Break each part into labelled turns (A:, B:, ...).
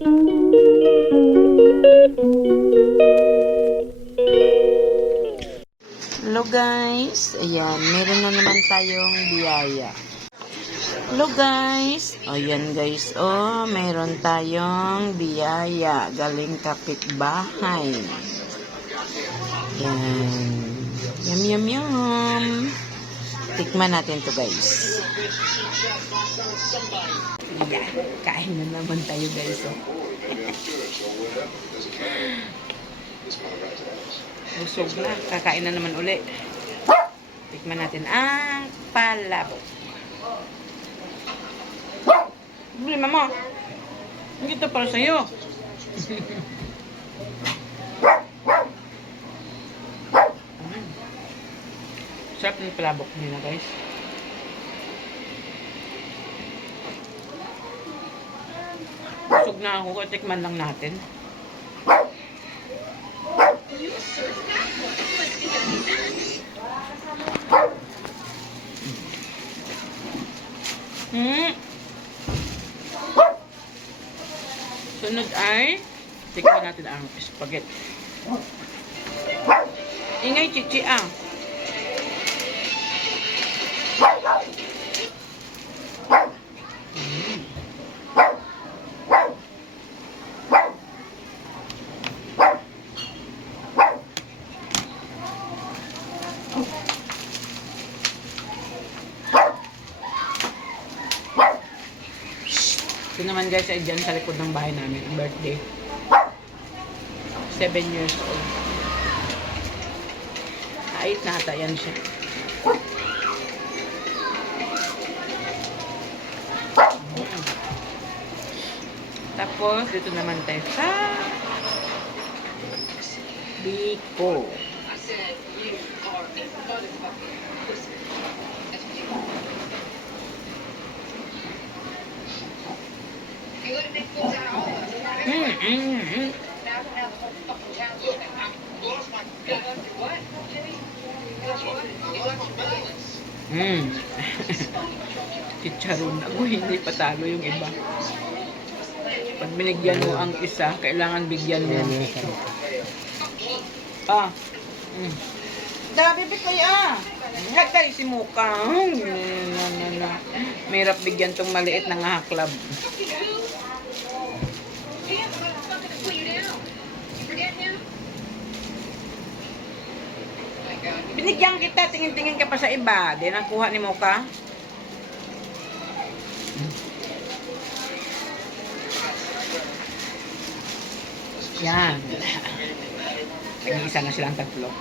A: Hello guys, ayan, meron na naman tayong biyaya. Hello guys, ayan guys, oh, meron tayong biyaya galing kapitbahay. Yan. Yum, yum, yum. Tikman natin to guys. Yan, kain na naman tayo guys, oh. Busog na. Kakain na naman uli. Tikman natin ang palabo. Problema mo. Hindi ito para sa'yo. Sarap ng palabok nila guys. Busog na ako. Tikman lang natin. Hmm. Sunod ay tikman natin ang spaghetti. Ingay chichi ah. Mm. Ito naman guys ay dyan sa likod ng bahay namin, birthday. 7 years old. Ayit na yan siya. Mm. Tapos, dito naman tayo sa Biko. Mm, mm, mm. Mm. Chicharon ako, hindi patalo yung iba. Pag binigyan mo ang isa, kailangan bigyan mo. Ah. Mm. Dabi bit kaya. Hagay si Muka. Na, na, na. Mahirap bigyan tong maliit na ngahaklab. Binigyan kita, tingin-tingin ka pa sa iba. Di nakuha ni Muka. Yan. Nag-iisa na silang tatlo.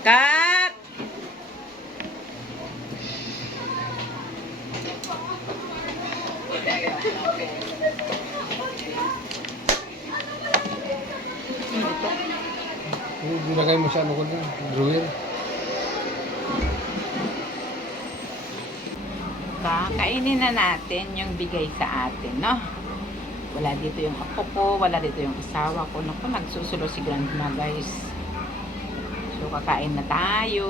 A: Cut! Ito.
B: Ilagay mo sa ano ko na, drawer.
A: Kakainin na natin yung bigay sa atin, no? Wala dito yung apo ko, wala dito yung asawa ko. Naku, nagsusulo si grandma, guys. So, kakain na tayo.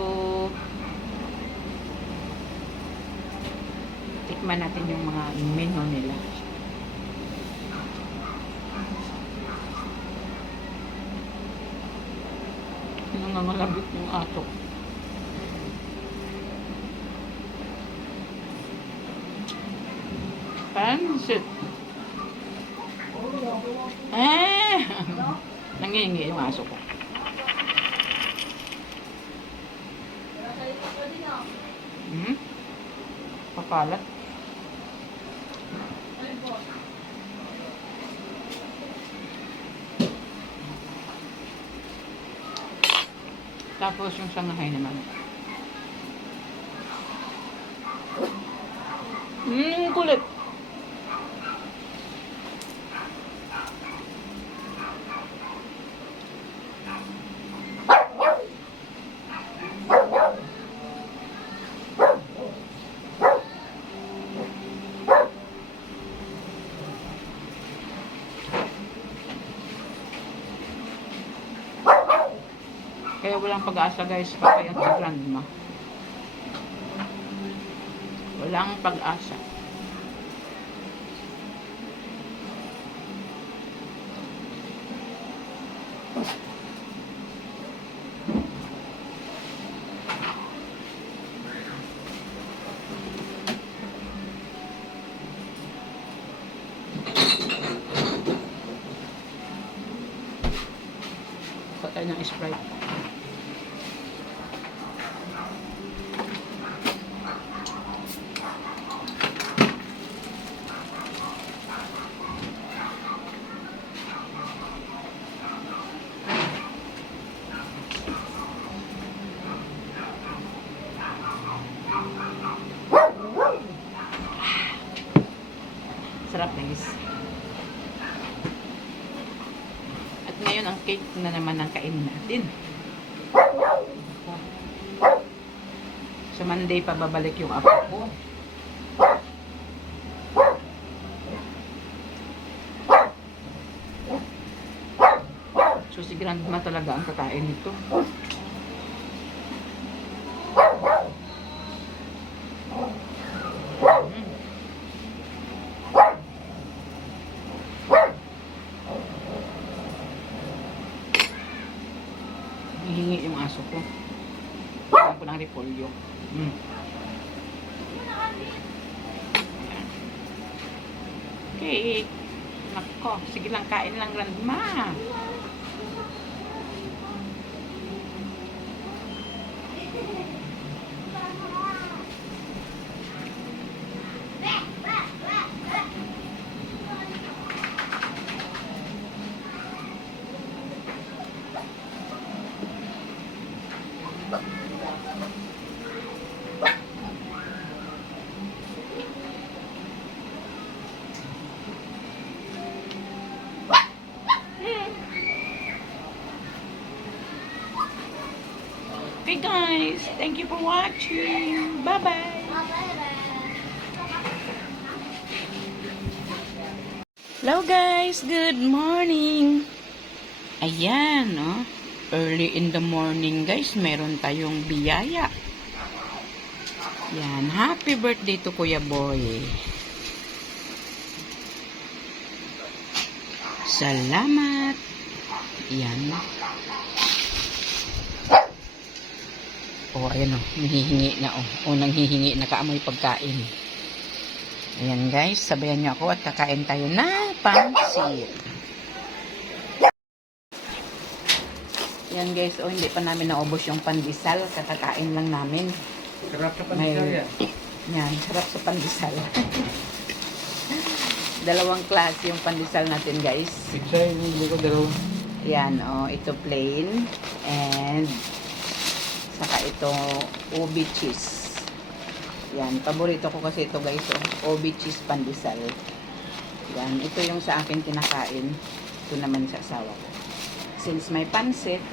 A: Tikman natin yung mga menu nila. Nangangalabit yung ato. Pansit. Eh! Nangihingi yung aso ko. Hmm? Pakalat. Tapos yung Shanghai naman. Mmm, kulit. Kaya walang pag-asa guys, papay at grandma. Walang pag-asa. Patay ng Sprite. Ngayon ang cake na naman ang kainin natin. Sa Monday pa babalik yung apo ko. So si grandma talaga ang kakain nito. Mm. Hihingi yung aso ko. Kailangan ko ng repolyo. Mm. Okay. Nako, sige lang kain lang grandma. Okay guys, thank you for watching. Bye-bye. Hello guys, good morning. Ayan, no? Early in the morning guys, meron tayong biyaya. Yan, happy birthday to Kuya Boy. Salamat. Yan. Oh, ayan o. Hihingi na oh. Unang hihingi na kaamoy pagkain. Ayan guys, sabayan niyo ako at kakain tayo ng pansit. Ayan guys, oh hindi pa namin naubos yung pandesal. Kakakain lang namin.
B: Sarap sa
A: May-
B: panisaya.
A: Yan, sarap sa pandesal. Dalawang klase yung pandesal natin guys.
B: Pizza yung hindi ko dalawa.
A: Yan, oh, ito plain and saka ito ubi cheese. Yan, paborito ko kasi ito guys, oh, ubi cheese pandesal. Yan, ito yung sa akin kinakain. Ito naman sa asawa ko. Since may pansit,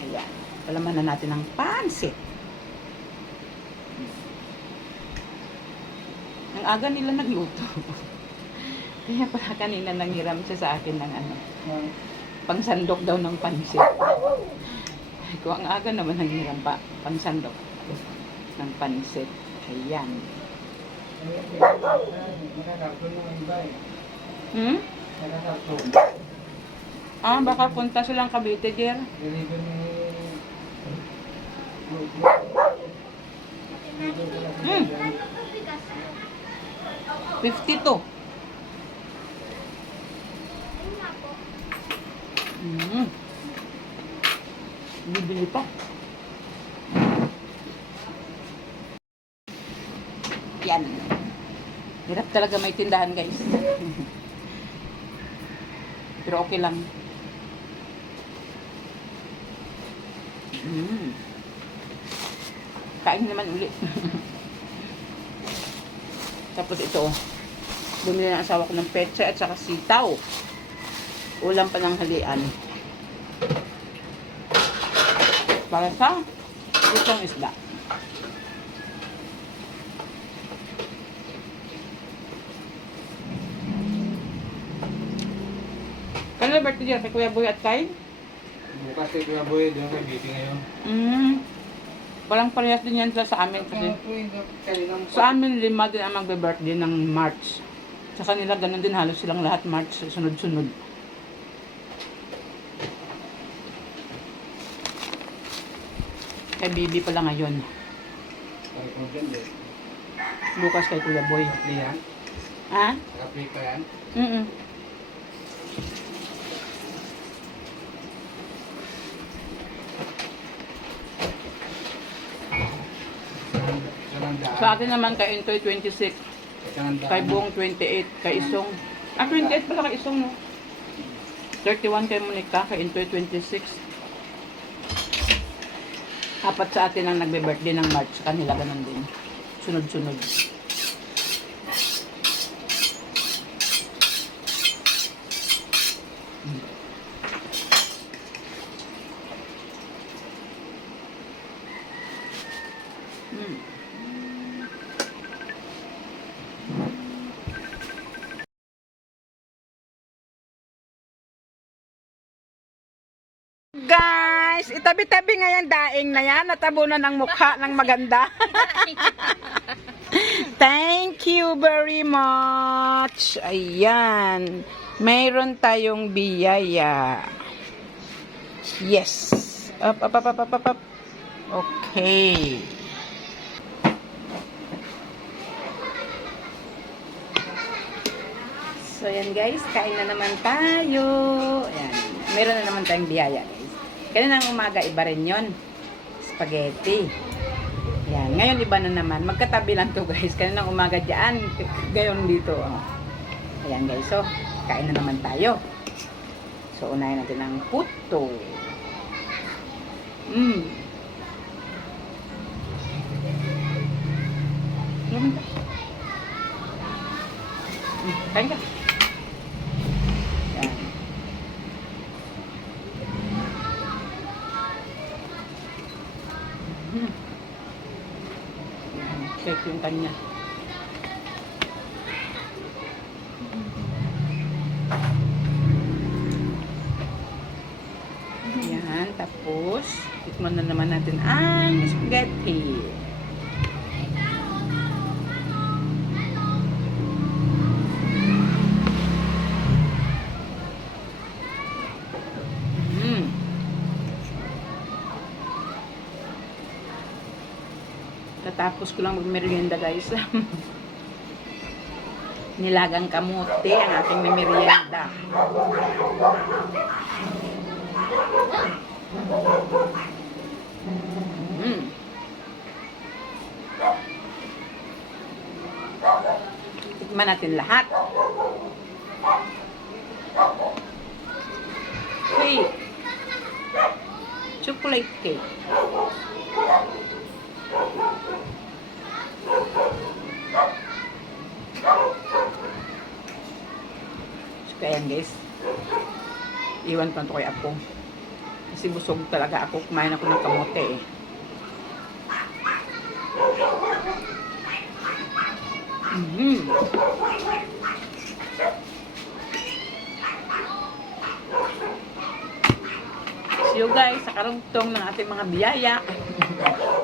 A: ayan, palaman na natin ng pansit. Ang aga nila nagluto. Kaya pala kanina nanghiram siya sa akin ng ano, pangsandok daw ng pansit. Ko ang aga naman nanghiram pa, pangsandok ng pansit. Ayan. Hmm? Ah, baka punta silang Cavite, Jer. Hmm. 52. Mm. Bibili pa. Yan. Hirap talaga may tindahan, guys. Pero okay lang. Mm. Kain naman ulit. Tapos ito, oh. bumili ng asawa ko ng petsa at saka sitaw. Ulam pa ng halian. Para sa itong isda. Kailan birthday niya? Kay Kuya Boy at kay?
B: Bukas kay Kuya Boy, doon kay BP ngayon.
A: Mm. Walang parehas din yan sila sa amin kasi sa amin lima din ang magbe-birthday ng March. Sa kanila ganun din halos silang lahat March sunod-sunod. Eh, kay Bibi pala ngayon.
B: Eh.
A: Bukas kay Kuya Boy.
B: Yan?
A: Ha?
B: Nakaplay pa yan?
A: Mm -mm. Sa akin naman kay Intoy 26. Kay Bong 28. Kay Isong. Ah, 28 pala kay Isong, 31 kay Monica. Kay Intoy 26. Apat sa atin ang nagbe-birthday ng March, kanila ganun din. Sunod-sunod. Mm. Guys, itabi-tabi nga yung daing na yan. Natabunan ng mukha ng maganda. Thank you very much. Ayan. Mayroon tayong biyaya. Yes. Up, up, up, up, up, up, up. Okay. So, yan guys. Kain na naman tayo. Ayan. Meron na naman tayong biyaya Kanina umaga, iba rin yun. Spaghetti. Ayan. Ngayon, iba na naman. Magkatabi lang to guys. Kanina umaga dyan. Gayon dito. Oh. Ayan guys. So, kain na naman tayo. So, unahin natin ang puto. Mmm. Yan ka. Mm, kain ka. Check yung kanya. Yan, tapos, tikman na naman natin ang spaghetti. Tatapos ko lang magmerienda guys. Nilagang kamote ang aking merienda. Mm. Natin lahat. Cake. Chocolate cake. So, kaya yan guys. Iwan ko na to kay Apo. Kasi busog talaga ako. Kumain ako ng kamote eh. Mhm. See you guys sa karugtong ng ating mga biyaya.